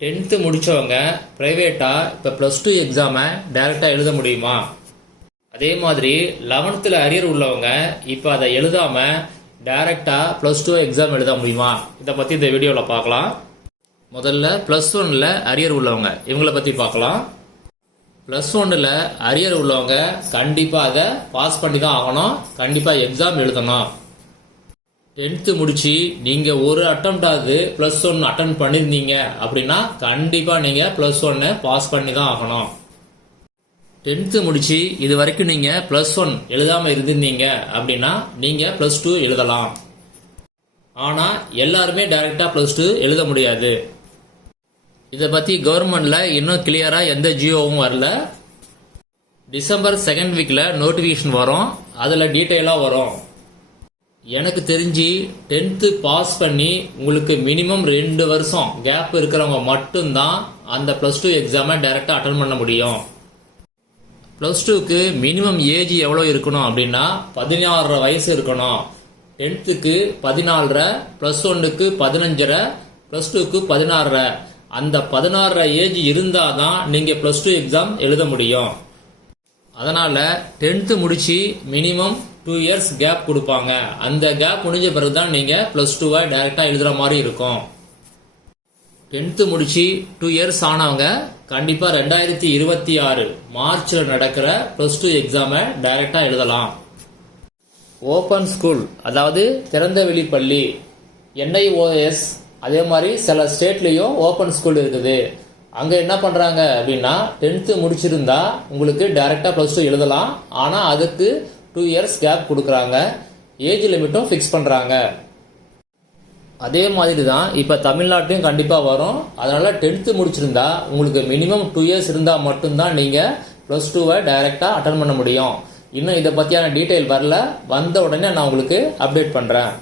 10th முடித்தவங்க ப்ரைவேட்டாக இப்போ +2 எக்ஸாமை டைரெக்டாக எழுத முடியுமா? அதே மாதிரி 11th அரியர் உள்ளவங்க இப்போ அதை எழுதாமல் டைரெக்டாக +2 எக்ஸாம் எழுத முடியுமா? இதை பற்றி இந்த வீடியோவில் பார்க்கலாம். முதல்ல +1 அரியர் உள்ளவங்க இவங்கள பற்றி பார்க்கலாம். +1 அரியர் உள்ளவங்க கண்டிப்பாக அதை பாஸ் பண்ணி தான் ஆகணும். கண்டிப்பாக எக்ஸாம் எழுதணும். 10th முடிச்சு நீங்கள் ஒரு அட்டம்ப்டாவது +1 அட்டன் பண்ணியிருந்தீங்க அப்படின்னா கண்டிப்பாக நீங்கள் +1 பாஸ் பண்ணி தான் ஆகணும். 10th முடிச்சு இது வரைக்கும் நீங்கள் +1 எழுதாமல் இருந்திருந்தீங்க அப்படின்னா நீங்கள் +2 எழுதலாம். ஆனால் எல்லாருமே டைரெக்டாக +2 எழுத முடியாது. இதை பற்றி கவர்மெண்ட்ல இன்னும் கிளியராக எந்த ஜியோவும் வரல. டிசம்பர் 2nd வீக்கில் நோட்டிஃபிகேஷன் வரும். அதில் டீட்டெயிலாக வரும். எனக்கு தெரிஞ்சு 10th பாஸ் பண்ணி உங்களுக்கு மினிமம் 2 வருஷம் கேப் இருக்கிறவங்க மட்டும்தான் அந்த +2 எக்ஸாமை டைரெக்டாக அட்டன் பண்ண முடியும். +2க்கு மினிமம் ஏஜ் எவ்வளோ இருக்கணும் அப்படின்னா 16 வயசு இருக்கணும். 10th 14, +1க்கு 15, +2க்கு 16. அந்த 16 ஏஜ் இருந்தால் தான் நீங்கள் +2 எக்ஸாம் எழுத முடியும். அதனால் 10th முடிச்சு மினிமம் 2 இயர்ஸ் கேப் கொடுப்பாங்க. அந்த கேப் முடிஞ்ச பிறகு தான் நீங்கள் +2 டைரெக்டாக எழுதுகிற மாதிரி இருக்கும். 10th முடிச்சு 2 இயர்ஸ் ஆனவங்க கண்டிப்பாக 2026 மார்ச்சில் நடக்கிற +2 எக்ஸாமை டைரெக்டாக எழுதலாம். ஓப்பன் ஸ்கூல் அதாவது திறந்தவெளி பள்ளி NIOS அதே மாதிரி சில ஸ்டேட்லேயும் ஓப்பன் ஸ்கூல் இருக்குது. அங்கே என்ன பண்ணுறாங்க அப்படின்னா 10th முடிச்சிருந்தா உங்களுக்கு டைரெக்டாக +2 எழுதலாம். ஆனால் அதுக்கு 2 இயர்ஸ் கேப் கொடுக்குறாங்க. ஏஜ் லிமிட்டும் ஃபிக்ஸ் பண்ணுறாங்க. அதே மாதிரி தான் இப்போ தமிழ்நாட்டிலையும் கண்டிப்பாக வரும். அதனால் 10th முடிச்சிருந்தா உங்களுக்கு மினிமம் 2 இயர்ஸ் இருந்தால் மட்டும்தான் நீங்கள் +2 டைரெக்டாக அட்டன் பண்ண முடியும். இன்னும் இதை பற்றியான டீட்டெயில் வரல. வந்த உடனே நான் உங்களுக்கு அப்டேட் பண்ணுறேன்.